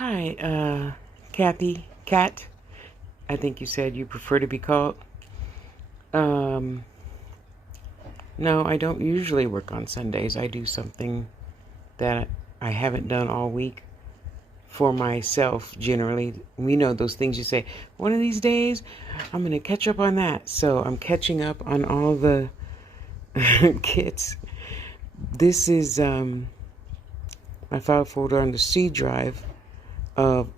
Hi, Kathy, Kat, I think you said you prefer to be called. Um, no, I don't usually work on Sundays. I do something that I haven't done all week for myself, generally. We know those things you say, one of these days, I'm going to catch up on that. So I'm catching up on all the kits. This is my file folder on the C drive of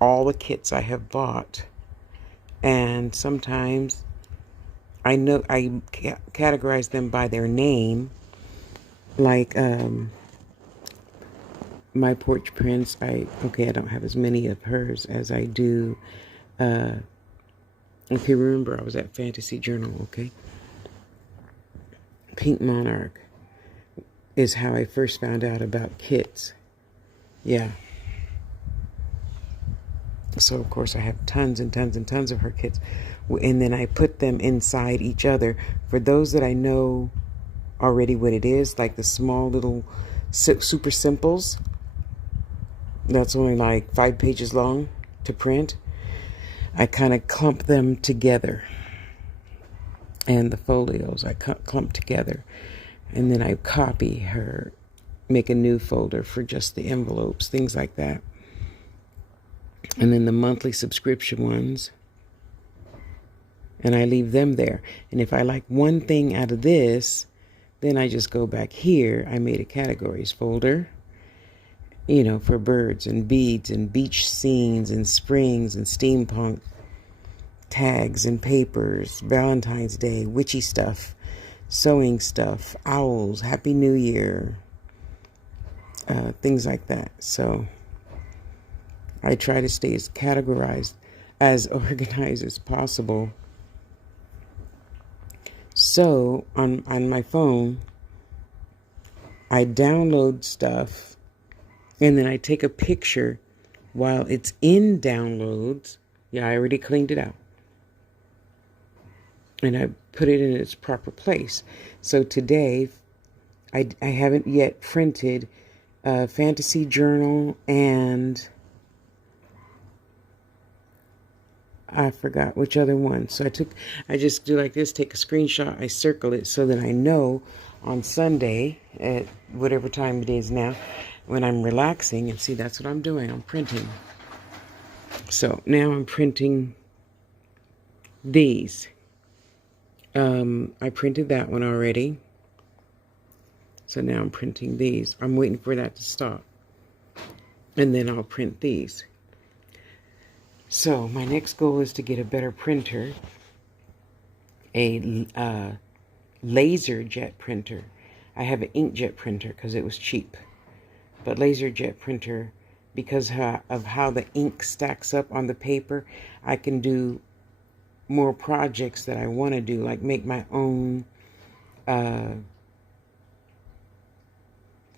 all the kits I have bought. And sometimes I know I categorize them by their name, like my porch prints. I don't have as many of hers as I do. Okay, remember I was at Fantasy Journal. Okay, Pink Monarch is how I first found out about kits. Yeah. So of course I have tons and tons and tons of her kits, and then I put them inside each other. For those that I know already what it is, like the small little super simples, that's only like 5 pages long to print, I kind of clump them together. And the folios I clump together, and then I copy her, make a new folder for just the envelopes, things like that. And then the monthly subscription ones, and I leave them there. And if I like one thing out of this, then I just go back here. I made a categories folder, for birds and beads and beach scenes and springs and steampunk tags and papers, Valentine's Day, witchy stuff, sewing stuff, owls, Happy New Year, things like that. So I try to stay as categorized, as organized as possible. So on my phone, I download stuff, and then I take a picture while it's in downloads. Yeah, I already cleaned it out. And I put it in its proper place. So today, I haven't yet printed Fantasy Journal, and I forgot which other one. So I just do like this, take a screenshot, I circle it so that I know on Sunday at whatever time it is now, when I'm relaxing, and see, that's what I'm doing, I'm printing. So now I'm printing these. I printed that one already. So now I'm printing these. I'm waiting for that to stop. And then I'll print these. So my next goal is to get a better printer, a laser jet printer. I have an inkjet printer because it was cheap. But laser jet printer, because of how the ink stacks up on the paper, I can do more projects that I want to do, like make my own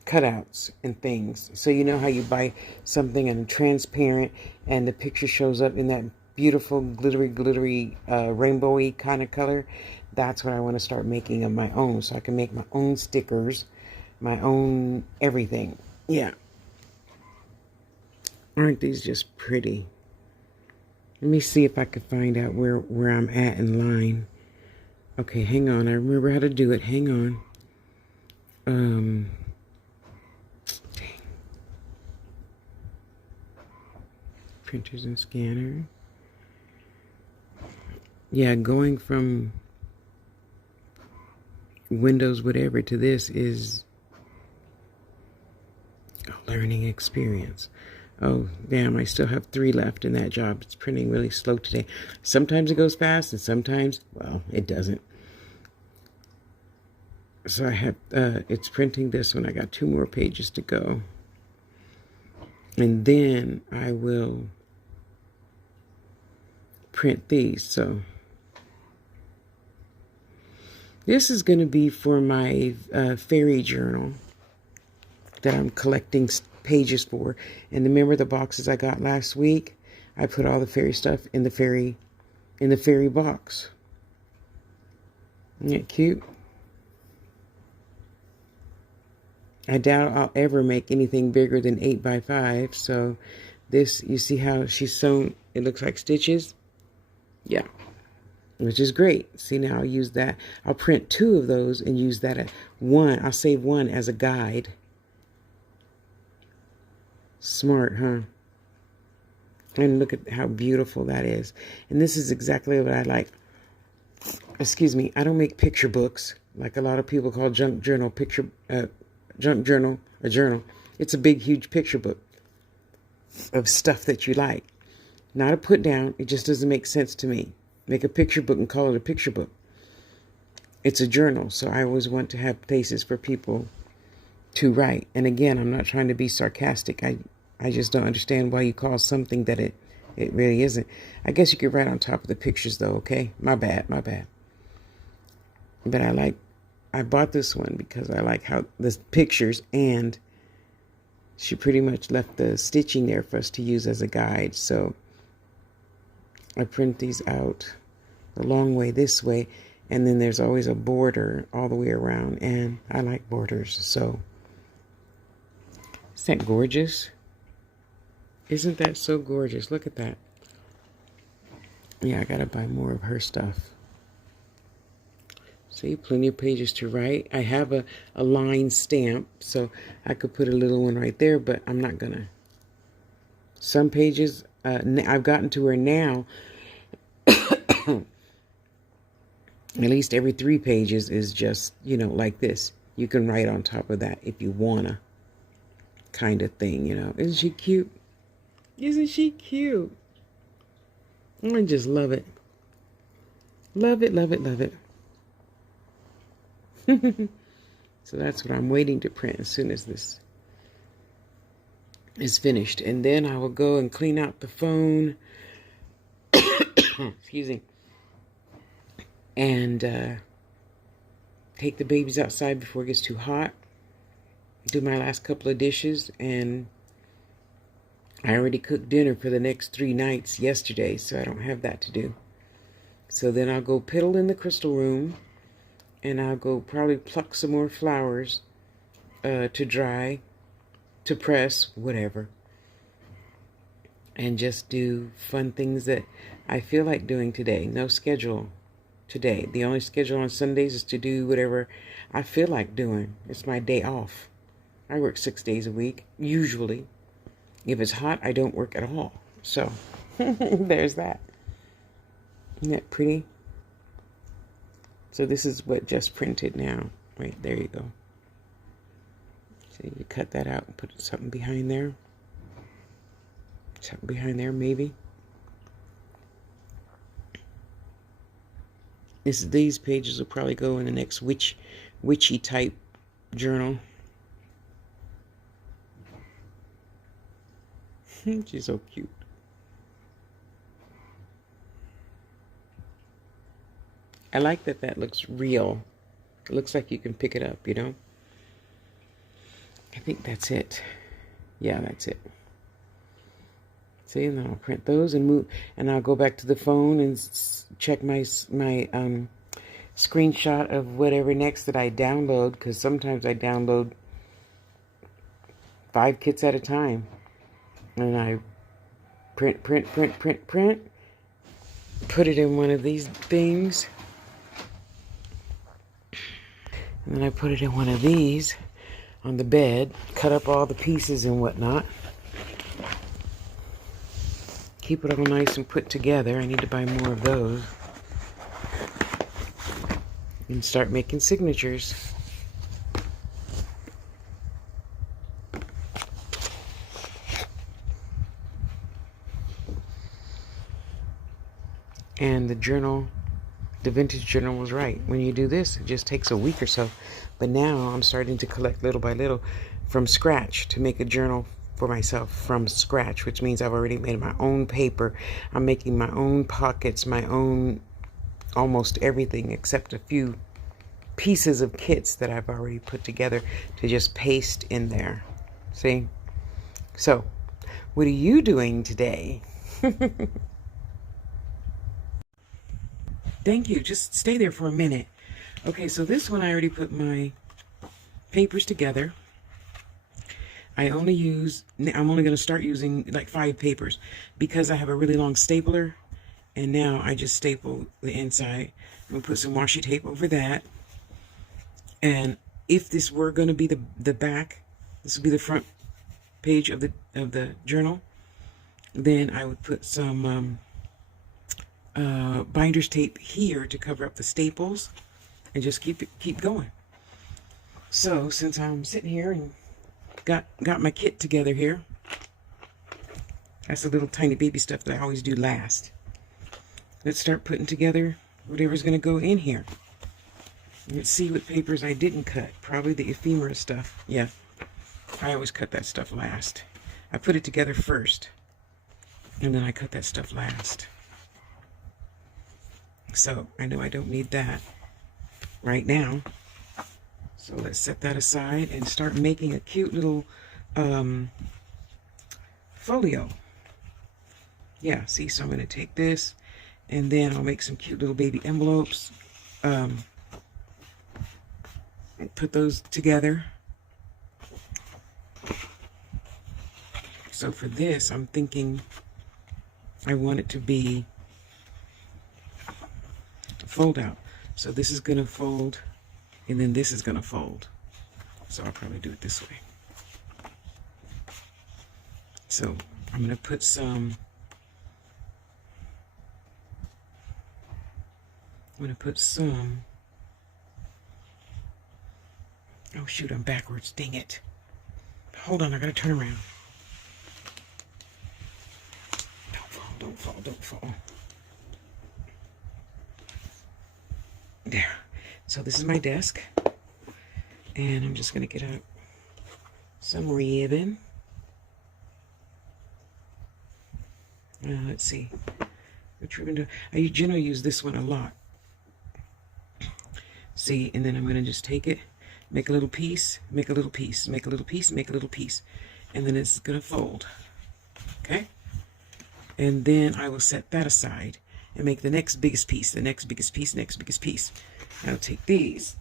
cutouts and things. So you know how you buy something and transparent, and the picture shows up in that beautiful glittery rainbowy kind of color? That's what I want to start making of my own, so I can make my own stickers, my own everything. Yeah. Aren't these just pretty? Let me see if I can find out where I'm at in line. Okay, hang on. I remember how to do it. Hang on. Dang. Printers and scanner. Yeah, going from Windows whatever to this is a learning experience. Oh, damn, I still have 3 left in that job. It's printing really slow today. Sometimes it goes fast, and sometimes, well, it doesn't. So I have, it's printing this one. I got 2 more pages to go. And then I will print these. So this is going to be for my fairy journal that I'm collecting pages for. And remember the boxes I got last week? I put all the fairy stuff in the fairy box. Isn't that cute? I doubt I'll ever make anything bigger than 8 by 5, so This, you see how she's sewn, it looks like stitches? Yeah, which is great. See, now I'll use that. I'll print 2 of those and use that at one. I'll save one as a guide. Smart, huh? And look at how beautiful that is. And this is exactly what I like. Excuse me, I don't make picture books like a lot of people call junk journal junk journal a journal. It's a big, huge picture book of stuff that you like. Not a put down. It just doesn't make sense to me. Make a picture book and call it a picture book. It's a journal, so I always want to have places for people to write. And again, I'm not trying to be sarcastic. I just don't understand why you call something that it really isn't. I guess you could write on top of the pictures though, okay? My bad. But I bought this one because I like how the pictures, and she pretty much left the stitching there for us to use as a guide. So I print these out the long way this way, and then there's always a border all the way around, and I like borders. So isn't that gorgeous? Isn't that so gorgeous? Look at that. Yeah, I gotta buy more of her stuff. See, plenty of pages to write. I have a line stamp, so I could put a little one right there, but I'm not gonna. Some pages, I've gotten to where now, at least every 3 pages is just, like this. You can write on top of that if you wanna, kind of thing, Isn't she cute? Isn't she cute? I just love it. Love it, love it, love it. So that's what I'm waiting to print as soon as this is finished. And then I will go and clean out the phone. Excuse me. And take the babies outside before it gets too hot. Do my last couple of dishes. And I already cooked dinner for the next 3 nights yesterday, so I don't have that to do. So then I'll go piddle in the crystal room. And I'll go probably pluck some more flowers to dry, to press, whatever. And just do fun things that I feel like doing today. No schedule today. The only schedule on Sundays is to do whatever I feel like doing. It's my day off. I work 6 days a week, usually. If it's hot, I don't work at all. So, there's that. Isn't that pretty? So this is what just printed now. Wait, there you go. So you cut that out and put something behind there. Something behind there, maybe. These pages will probably go in the next witchy type journal. She's so cute. I like that looks real. It looks like you can pick it up, I think that's it. Yeah, that's it. See, and then I'll print those and move, and I'll go back to the phone and check my screenshot of whatever next that I download, because sometimes I download 5 kits at a time. And I print, put it in one of these things. And then I put it in one of these on the bed, cut up all the pieces and whatnot. Keep it all nice and put together. I need to buy more of those. And start making signatures. And the journal, the vintage journal was right. When you do this, it just takes a week or so. But now I'm starting to collect little by little from scratch to make a journal for myself from scratch, which means I've already made my own paper. I'm making my own pockets, my own almost everything except a few pieces of kits that I've already put together to just paste in there. See? So, what are you doing today? Thank you. Just stay there for a minute. Okay, so this one I already put my papers together. I'm only going to start using like 5 papers because I have a really long stapler, and now I just staple the inside. I'm going to put some washi tape over that. And if this were going to be the back, this would be the front page of the journal, then I would put some binder's tape here to cover up the staples and just keep going. So since I'm sitting here and got my kit together here, that's the little tiny baby stuff that I always do last. Let's start putting together whatever's going to go in here. Let's see what papers I didn't cut. Probably the ephemera stuff. Yeah, I always cut that stuff last. I put it together first, and then I cut that stuff last. So I know I don't need that right now. So let's set that aside and start making a cute little folio. Yeah, see, so I'm going to take this, and then I'll make some cute little baby envelopes. And put those together. So for this, I'm thinking I want it to be a fold out. So this is going to fold, and then this is going to fold. So I'll probably do it this way. So I'm going to put some, oh shoot, I'm backwards, dang it. Hold on, I gotta turn around. Don't fall, don't fall, don't fall. There. So this is my desk. And I'm just gonna get out some ribbon. Let's see. Which ribbon do I generally use this one a lot. See, and then I'm gonna just take it, make a little piece, make a little piece, make a little piece, make a little piece, and then it's going to fold, okay? And then I will set that aside and make the next biggest piece, the next biggest piece, next biggest piece. I'll take these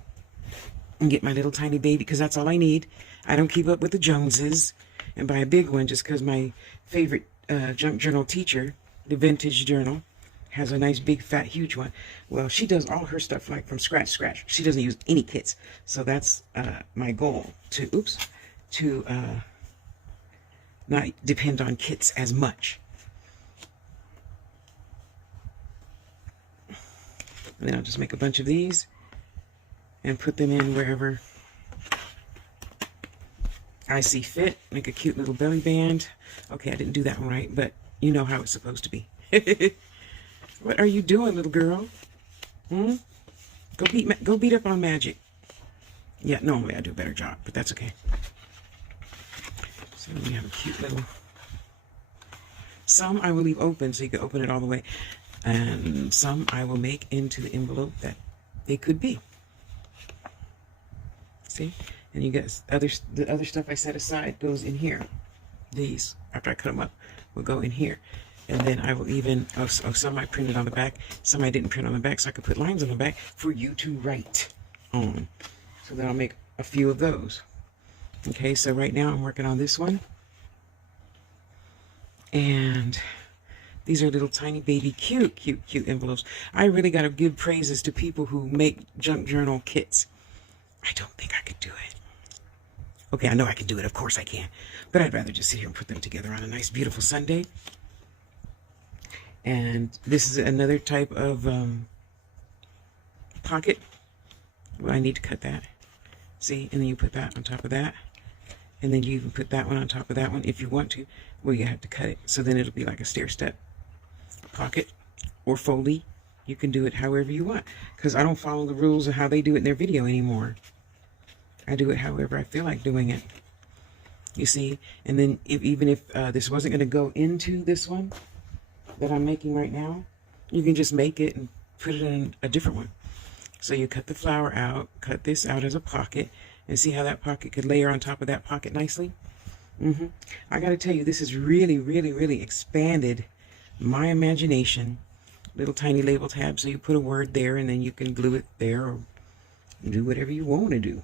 and get my little tiny baby, because that's all I need. I don't keep up with the Joneses and buy a big one just because my favorite junk journal teacher, the Vintage Journal, has a nice big fat huge one. Well, she does all her stuff like from scratch. She doesn't use any kits. So that's my goal, to not depend on kits as much. And then I'll just make a bunch of these and put them in wherever I see fit. Make a cute little belly band. Okay, I didn't do that one right, but you know how it's supposed to be. What are you doing, little girl? Go beat up on Magic. Yeah, normally I do a better job, but that's okay. So we have a cute little... Some I will leave open so you can open it all the way. And some I will make into the envelope that they could be. See? And you guys, the other stuff I set aside goes in here. These, after I cut them up, will go in here. And then I will even, some I printed on the back, some I didn't print on the back, so I could put lines on the back for you to write on. So then I'll make a few of those. Okay, so right now I'm working on this one. And these are little tiny baby cute envelopes. I really got to give praises to people who make junk journal kits. I don't think I could do it. Okay, I know I can do it. Of course I can. But I'd rather just sit here and put them together on a nice, beautiful Sunday. And this is another type of pocket. Well, I need to cut that. See? And then you put that on top of that. And then you even put that one on top of that one if you want to. Well, you have to cut it. So then it'll be like a stair-step pocket or foley. You can do it however you want. Because I don't follow the rules of how they do it in their video anymore. I do it however I feel like doing it. You see? And then even if this wasn't going to go into this one that I'm making right now, you can just make it and put it in a different one. So you cut the flower out, cut this out as a pocket, and see how that pocket could layer on top of that pocket nicely? I got to tell you, this has really, really, really expanded my imagination. Little tiny label tab, so you put a word there, and then you can glue it there or do whatever you want to do.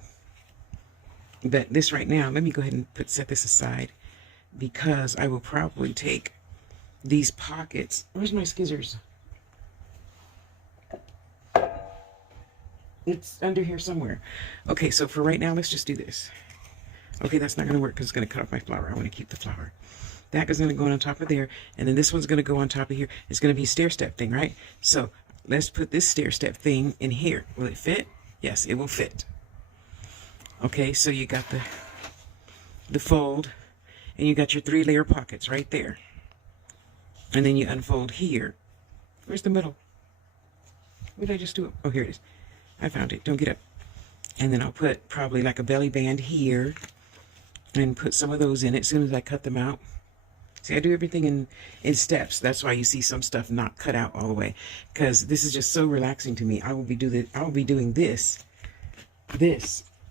But this right now, let me go ahead and set this aside, because I will probably take these pockets. Where's my scissors? It's under here somewhere. Okay, so for right now, let's just do this. Okay, that's not going to work because it's going to cut off my flower. I want to keep the flower. That is going to go on top of there, and then this one's going to go on top of here. It's going to be a stair-step thing, right? So let's put this stair-step thing in here. Will it fit? Yes, it will fit. Okay, so you got the fold, and you got your 3-layer pockets right there. And then you unfold here. Where's the middle? What did I just do? Oh, here it is. I found it. Don't get up. And then I'll put probably like a belly band here and put some of those in it as soon as I cut them out. See, I do everything in steps. That's why you see some stuff not cut out all the way, because this is just so relaxing to me. I will be doing this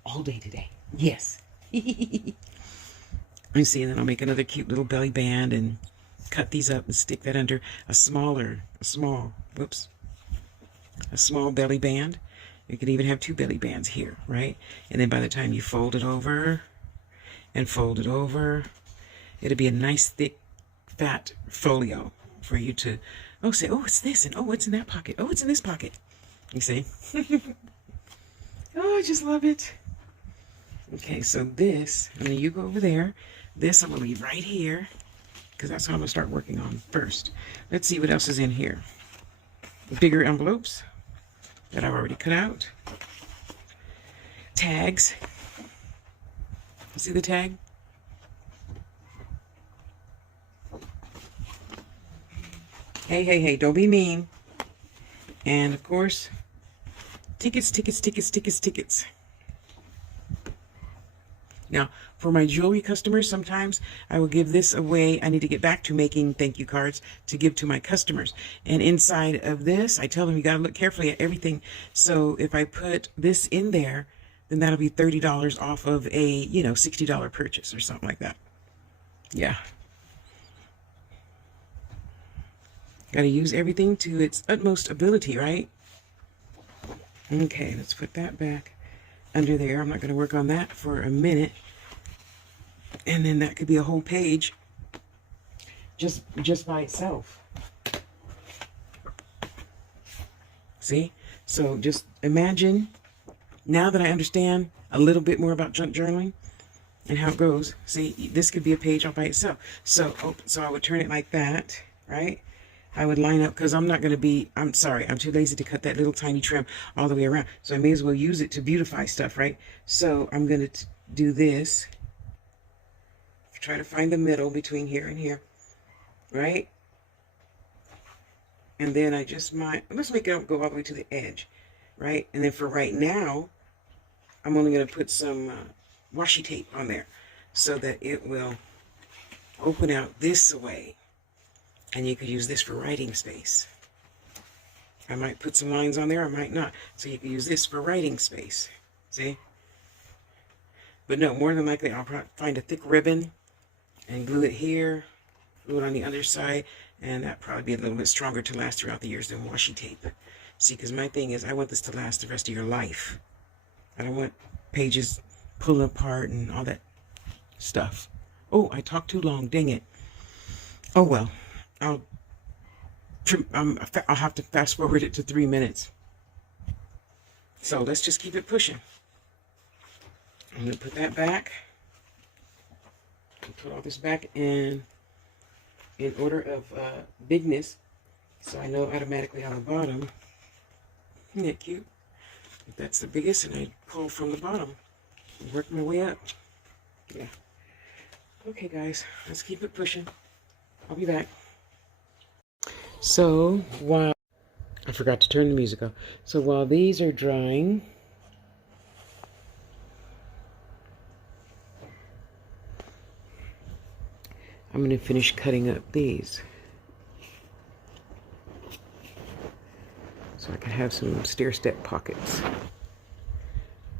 all day today. Yes. You see, and then I'll make another cute little belly band and cut these up and stick that under a small belly band. You can even have 2 belly bands here, right? And then by the time you fold it over and fold it over, it'll be a nice, thick, fat folio for you to, say, oh, it's this, and oh, it's in that pocket. Oh, it's in this pocket. You see? Oh, I just love it. Okay, so this, and then you go over there. This I'm going to leave right here, because that's what I'm going to start working on first. Let's see what else is in here. Bigger envelopes that I've already cut out. Tags. You see the tag? Hey, hey, hey, don't be mean. And of course, tickets. Now, for my jewelry customers, sometimes I will give this away. I need to get back to making thank you cards to give to my customers. And inside of this, I tell them you got to look carefully at everything. So if I put this in there, then that'll be $30 off of a, $60 purchase or something like that. Yeah. Got to use everything to its utmost ability, right? Okay, let's put that back under there. I'm not going to work on that for a minute. And then that could be a whole page just by itself. See? So just imagine, now that I understand a little bit more about junk journaling and how it goes, see, this could be a page all by itself. So, so I would turn it like that, right? I would line up, because I'm too lazy to cut that little tiny trim all the way around. So I may as well use it to beautify stuff, right? So I'm going to do this. Try to find the middle between here and here, right? And then I just let's make it go all the way to the edge, right? And then for right now, I'm only going to put some washi tape on there so that it will open out this way. And you could use this for writing space. I might put some lines on there, I might not. So you can use this for writing space. See? But no, more than likely, I'll find a thick ribbon and glue it here, glue it on the other side, and that'll probably be a little bit stronger to last throughout the years than washi tape. See, because my thing is, I want this to last the rest of your life. I don't want pages pulling apart and all that stuff. Oh, I talked too long, dang it. Oh well. I'll have to fast forward it to 3 minutes. So let's just keep it pushing. I'm going to put that back. Put all this back in order of bigness, so I know automatically on the bottom. Isn't that cute? If that's the biggest, and I pull from the bottom and work my way up. Yeah. Okay, guys, let's keep it pushing. I'll be back. So while I forgot to turn the music off. So while these are drying, I'm going to finish cutting up these so I can have some stair-step pockets.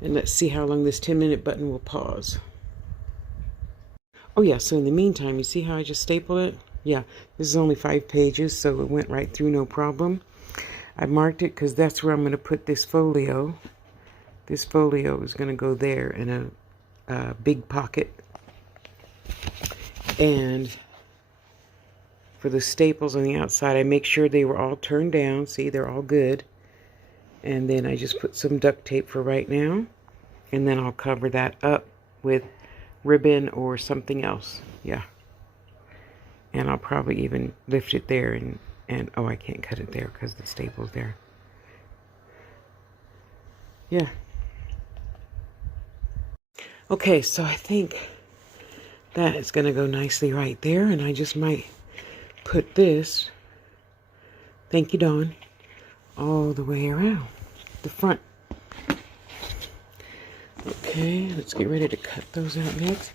And let's see how long this 10-minute button will pause. Oh yeah, so in the meantime, you see how I just stapled it? Yeah, this is only 5 pages, so it went right through, no problem. I marked it because that's where I'm going to put this folio. This folio is going to go there, and big pocket. And for the staples on the outside, I make sure they were all turned down. See, they're all good. And then I just put some duct tape for right now. And then I'll cover that up with ribbon or something else. Yeah. And I'll probably even lift it there and oh, I can't cut it there because the staple's there. Yeah. Okay, so I think that is going to go nicely right there. And I just might put this, thank you, Dawn, all the way around the front. Okay, let's get ready to cut those out next.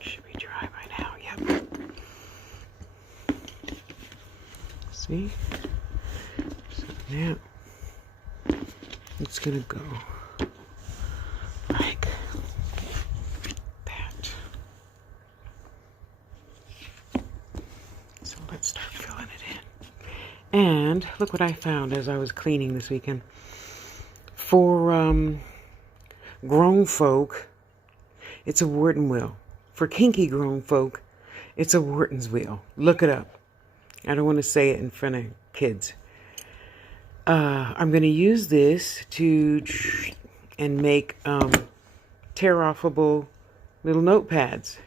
Should be dry by now, yep. See? So now it's gonna go like that. So let's start filling it in. And look what I found as I was cleaning this weekend. For grown folk, it's a Wharton wheel. For kinky grown folk, it's a Wharton's wheel. Look it up. I don't want to say it in front of kids. I'm going to use this to and make tear-offable little notepads.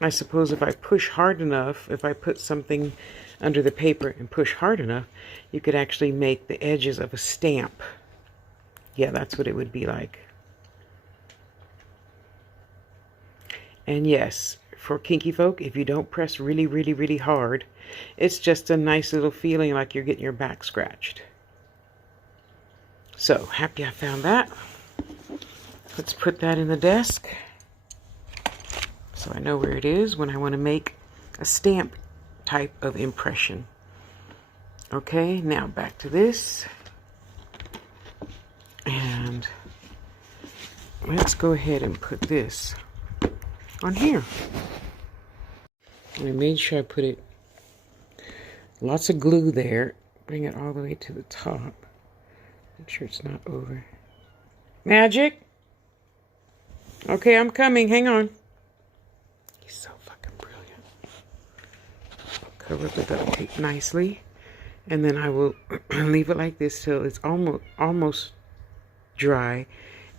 I suppose if I push hard enough, if I put something under the paper and push hard enough, you could actually make the edges of a stamp. Yeah, that's what it would be like. And yes, for kinky folk, if you don't press really, really, really hard, it's just a nice little feeling like you're getting your back scratched. So, happy I found that. Let's put that in the desk so I know where it is when I want to make a stamp type of impression. Okay, now back to this. And let's go ahead and put this on here. And I made sure I put it, lots of glue there. Bring it all the way to the top. Make sure it's not over. Magic? Okay, I'm coming. Hang on. He's so fucking brilliant. I'll cover it with duct tape nicely. And then I will leave it like this till it's almost dry.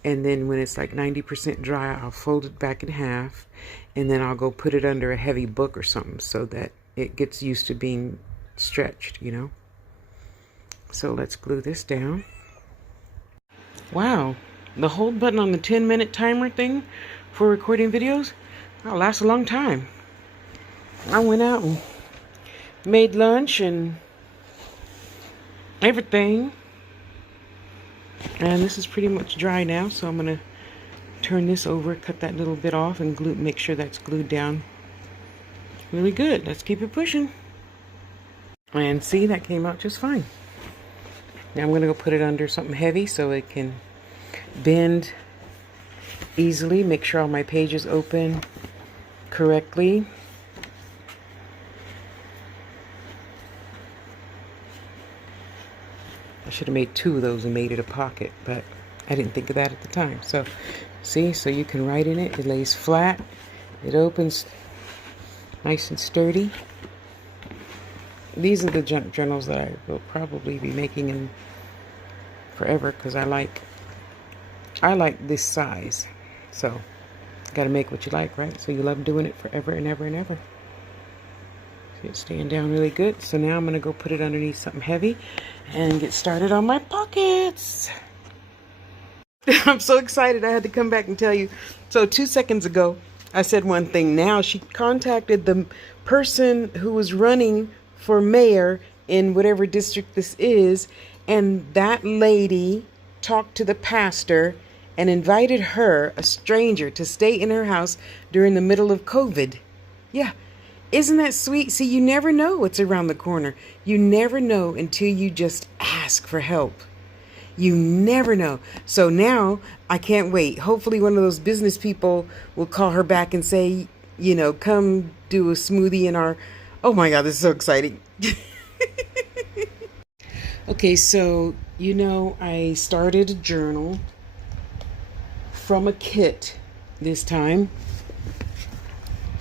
And then when it's like 90% dry, I'll fold it back in half. And then I'll go put it under a heavy book or something so that it gets used to being stretched, you know. So let's glue this down. Wow, the hold button on the 10-minute timer thing for recording videos, that'll last a long time. I went out and made lunch and everything. And this is pretty much dry now, so I'm going to turn this over, cut that little bit off, and glue, make sure that's glued down really good. Let's keep it pushing. And see, that came out just fine. Now I'm going to go put it under something heavy so it can bend easily. Make sure all my pages open correctly. I should have made 2 of those and made it a pocket, but I didn't think of that at the time. So, see, so you can write in it. It lays flat. It opens nice and sturdy. These are the journals that I will probably be making in forever because I like this size. So, got to make what you like, right? So you love doing it forever and ever and ever. See it staying down really good. So now I'm going to go put it underneath something heavy and get started on my pockets. I'm so excited. I had to come back and tell you. So 2 seconds ago, I said one thing. Now she contacted the person who was running for mayor in whatever district this is, and that lady talked to the pastor and invited her, a stranger, to stay in her house during the middle of COVID. Yeah. Isn't that sweet? See, you never know what's around the corner. You never know until you just ask for help. You never know. So now I can't wait. Hopefully one of those business people will call her back and say, you know, come do a smoothie in our... Oh my God, this is so exciting. Okay, so I started a journal from a kit this time.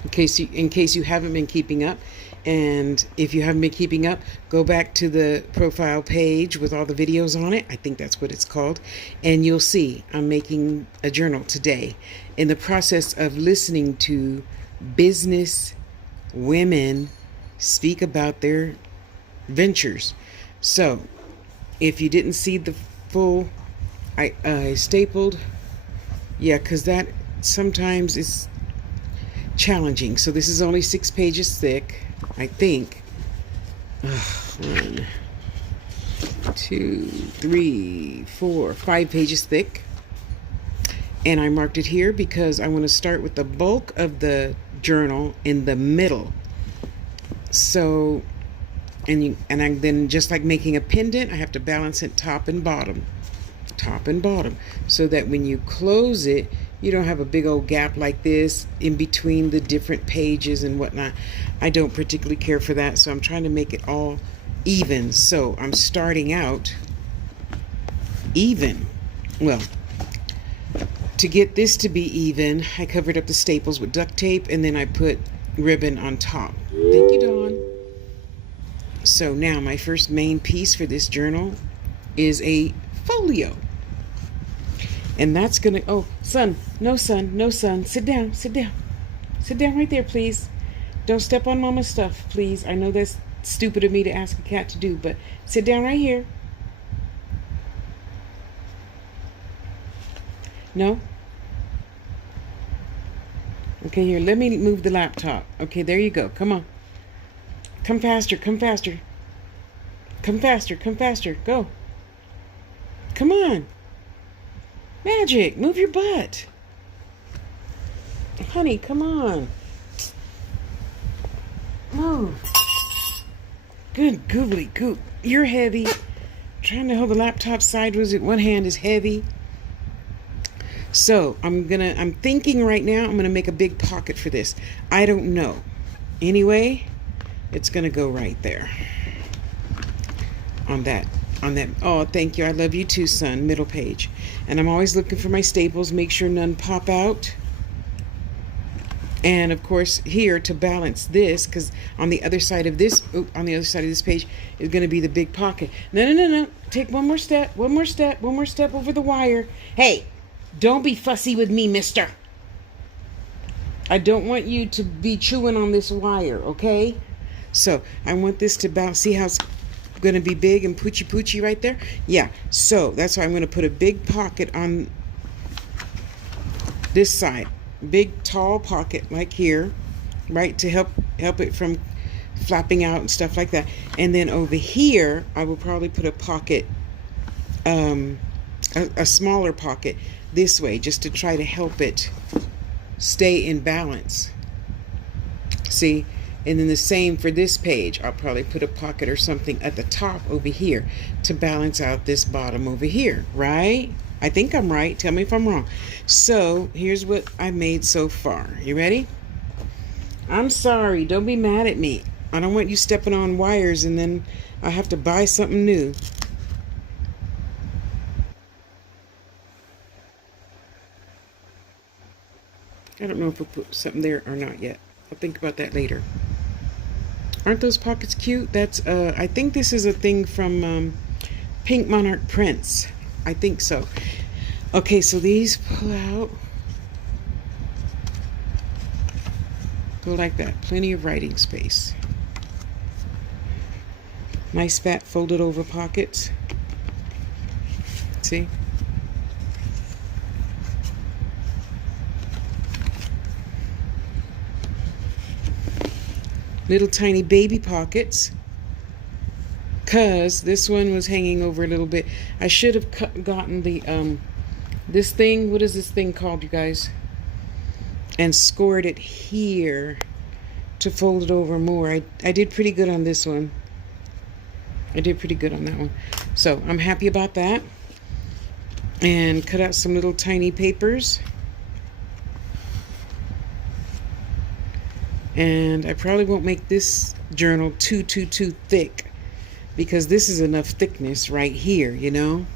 In case you haven't been keeping up, and if you haven't been keeping up, go back to the profile page with all the videos on it. I think that's what it's called, and you'll see I'm making a journal today in the process of listening to business women speak about their ventures. So if you didn't see the full, I stapled, yeah, because that sometimes is challenging. So this is only 6 pages thick, I think. 1, 2, 3, 4, 5 pages thick. And I marked it here because I want to start with the bulk of the journal in the middle. So, and I then, just like making a pendant, I have to balance it top and bottom, so that when you close it, you don't have a big old gap like this in between the different pages and whatnot. I don't particularly care for that, so I'm trying to make it all even. So I'm starting out even. Well, to get this to be even, I covered up the staples with duct tape, and then I put ribbon on top. Thank you, Dawn. So now my first main piece for this journal is a folio. And that's gonna, oh, son, no, sit down right there, please. Don't step on mama's stuff, please. I know that's stupid of me to ask a cat to do, but sit down right here. No? Okay, here, let me move the laptop. Okay, there you go. Come on. Come faster. Go. Come on. Magic, move your butt. Honey, come on. Move. Good googly goop. You're heavy. Trying to hold the laptop sideways with one hand is heavy. So I'm thinking right now I'm gonna make a big pocket for this. I don't know. Anyway, it's gonna go right there. On that. Oh, thank you. I love you too, son. Middle page. And I'm always looking for my staples, make sure none pop out. And of course here to balance this, because on the other side of this page is going to be the big pocket. No. Take one more step over the wire. Hey, don't be fussy with me, mister. I don't want you to be chewing on this wire, okay? So I want this to bounce. See how it's going to be big and poochie right there? Yeah, so that's why I'm going to put a big pocket on this side. Big tall pocket like here, right, to help it from flapping out and stuff like that. And then over here I will probably put a pocket, a smaller pocket this way, just to try to help it stay in balance. See? And then the same for this page. I'll probably put a pocket or something at the top over here to balance out this bottom over here, right? I think I'm right. Tell me if I'm wrong. So here's what I made so far. You ready? I'm sorry. Don't be mad at me. I don't want you stepping on wires and then I have to buy something new. I don't know if we'll put something there or not yet. I'll think about that later. Aren't those pockets cute? That's I think this is a thing from Pink Monarch Prints. I think so. Okay, so these pull out. Go like that. Plenty of writing space. Nice fat folded over pockets. See? Little tiny baby pockets. Because this one was hanging over a little bit. I should have gotten the, this thing, what is this thing called, you guys? And scored it here to fold it over more. I did pretty good on this one. I did pretty good on that one. So I'm happy about that. And cut out some little tiny papers. And I probably won't make this journal too thick. because this is enough thickness right here, you know.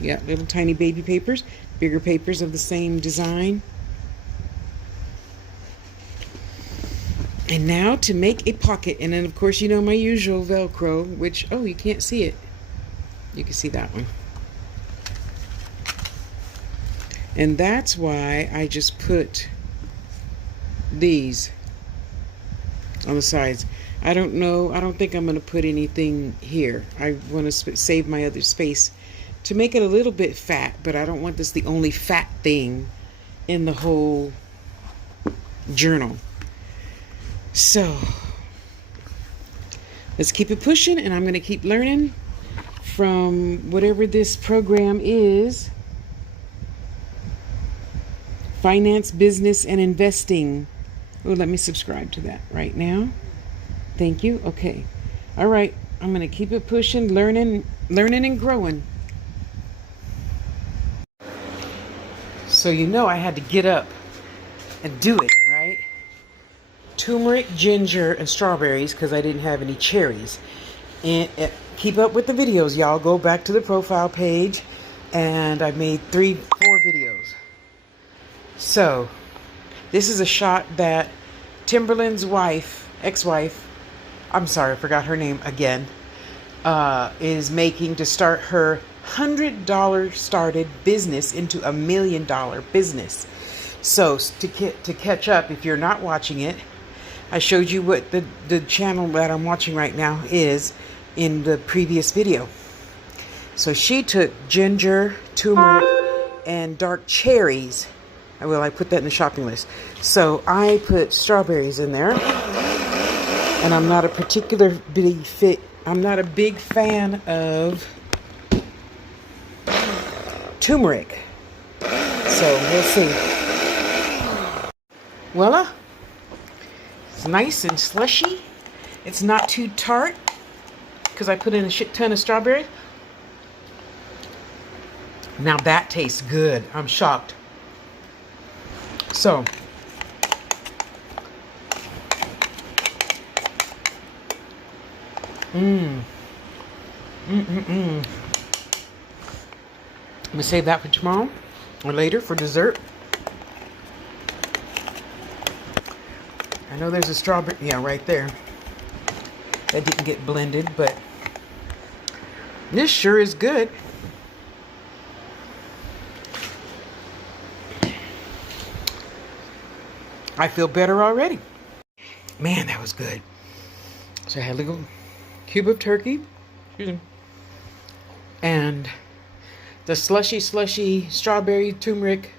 Yeah, little tiny baby papers, bigger papers of the same design. And now to make a pocket, and then of course you know my usual Velcro, which, oh, you can't see it. You can see that one. And that's why I just put these on the sides. I don't know, I don't think I'm going to put anything here. I want to save my other space to make it a little bit fat, but I don't want this the only fat thing in the whole journal. So let's keep it pushing, and I'm going to keep learning from whatever this program is. Finance, business, and investing. Oh, let me subscribe to that right now. Thank you. Okay. All right. I'm going to keep it pushing, learning and growing. So you know I had to get up and do it, right? Turmeric, ginger, and strawberries because I didn't have any cherries. And keep up with the videos, y'all. Go back to the profile page, and I made 4 videos. So this is a shot that Timberland's ex-wife, I'm sorry, I forgot her name again, is making to start her $100 started business into $1 million business. So to catch up, if you're not watching it, I showed you what the channel that I'm watching right now is in the previous video. So she took ginger, turmeric, and dark cherries. I put that in the shopping list. So I put strawberries in there, and I'm not a big fan of turmeric. So we'll see. Voila. It's nice and slushy. It's not too tart because I put in a shit ton of strawberries. Now that tastes good. I'm shocked. So, I'm gonna save that for tomorrow or later for dessert. I know there's a strawberry, yeah, right there. That didn't get blended, but this sure is good. I feel better already. Man, that was good. So I had a little cube of turkey. And the slushy strawberry, turmeric,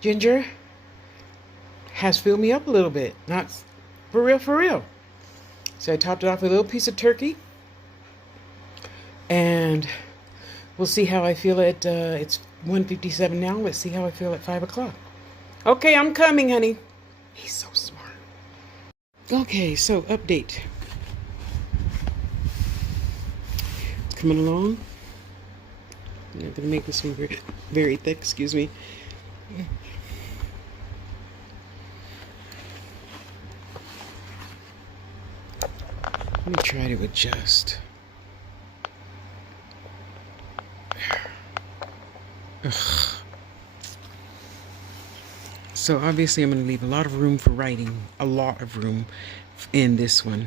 ginger has filled me up a little bit. Not for real. So I topped it off with a little piece of turkey. And we'll see how I feel at, it's 1:57 now. Let's see how I feel at 5 o'clock. Okay, I'm coming, honey. He's so smart. Okay, so update. It's coming along. I'm not going to make this one very, very thick, excuse me. Let me try to adjust. Ugh. So obviously I'm going to leave a lot of room for writing. A lot of room in this one.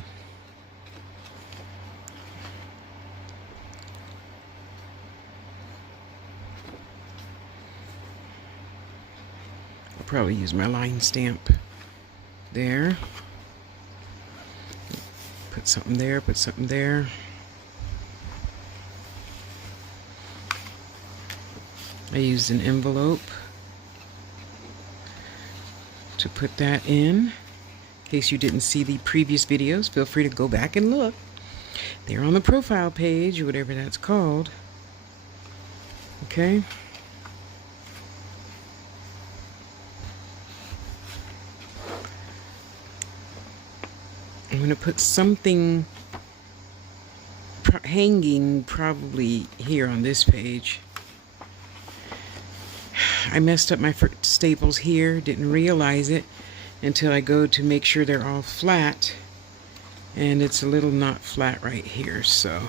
I'll probably use my line stamp there. Put something there, put something there. I used an envelope to put that in case you didn't see the previous videos. Feel free to go back and look. They're on the profile page or whatever that's called. Okay. I'm going to put something hanging probably here on this page. I messed up my staples here, didn't realize it until I go to make sure they're all flat. And it's a little not flat right here, so.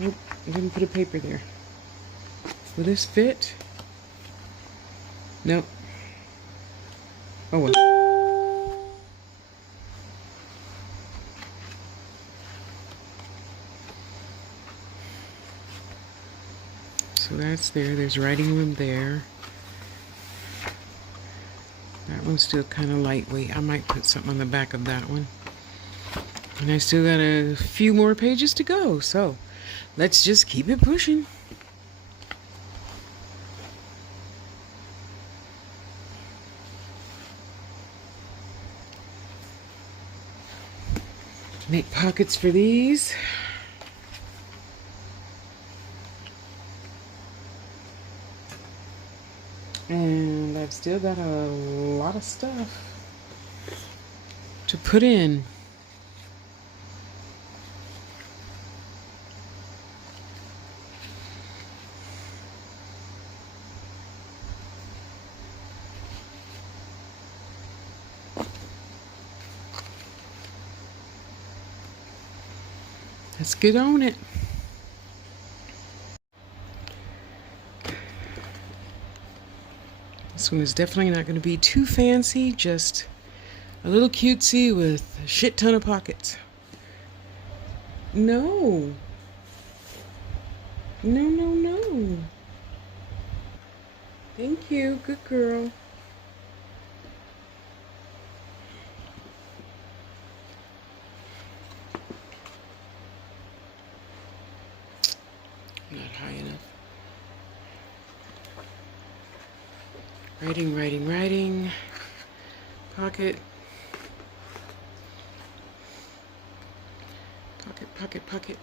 Nope, I didn't put a paper there. Will this fit? Nope. Oh well. So that's there. There's writing room there. That one's still kind of lightweight. I might put something on the back of that one. And I still got a few more pages to go. So let's just keep it pushing. Make pockets for these. And I've still got a lot of stuff to put in. Let's get on it. This one is definitely not going to be too fancy, just a little cutesy with a shit ton of pockets. No. No, no, no. Thank you. Good girl. Not high enough. Writing, writing, writing. Pocket. Pocket, pocket, pocket.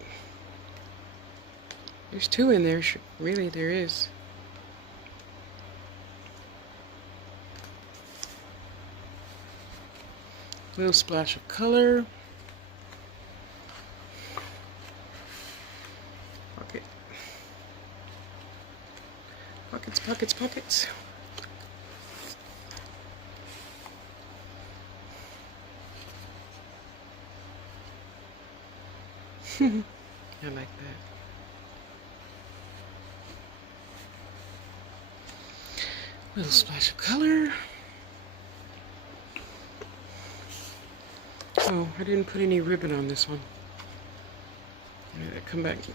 There's two in there. Really, there is. Little splash of color. Pocket. Pockets, pockets, pockets. I like that. Little splash of color. Oh, I didn't put any ribbon on this one. I gotta come back and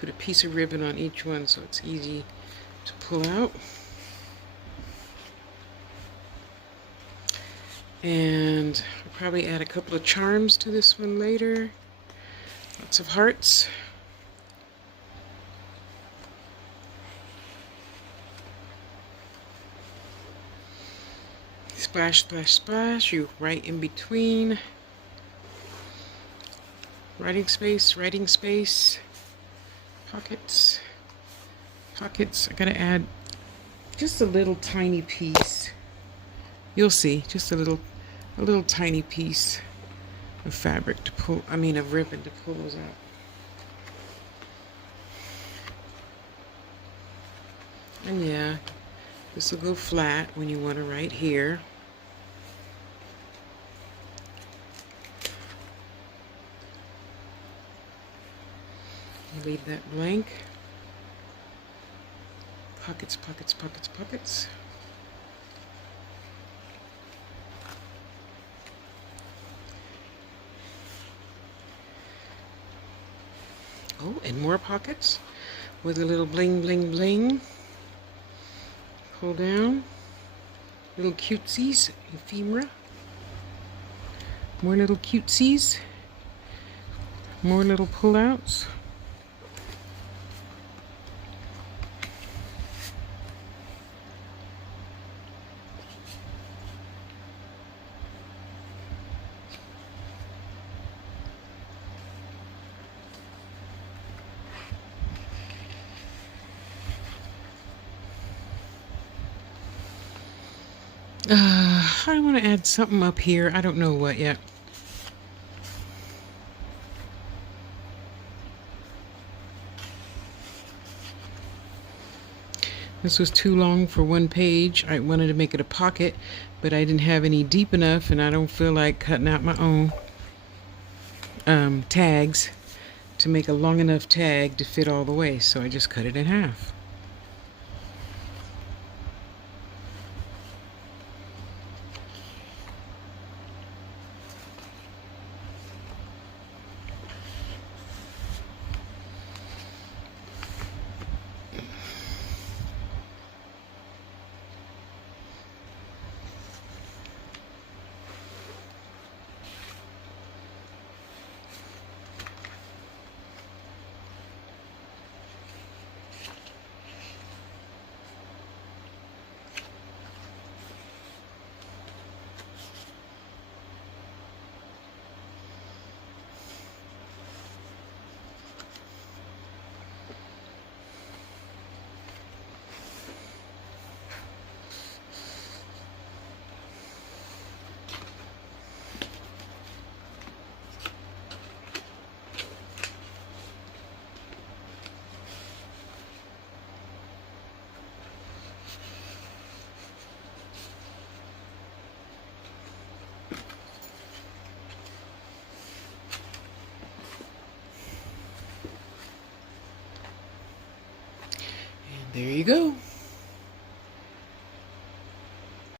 put a piece of ribbon on each one so it's easy to pull out. And I'll probably add a couple of charms to this one later. Lots of hearts. Splash, splash, splash. You write in between. Writing space, writing space. Pockets. Pockets. I gotta add just a little tiny piece. You'll see, just a little tiny piece of fabric to pull, of ribbon to pull those out. And yeah, this will go flat when you want to write here. Leave that blank. Pockets, pockets, pockets, pockets. Oh, and more pockets with a little bling, bling, bling. Pull down. Little cutesies, ephemera. More little cutesies. More little pullouts. I want to add something up here. I don't know what yet. This was too long for one page. I wanted to make it a pocket, but I didn't have any deep enough, and I don't feel like cutting out my own tags to make a long enough tag to fit all the way, so I just cut it in half. There you go.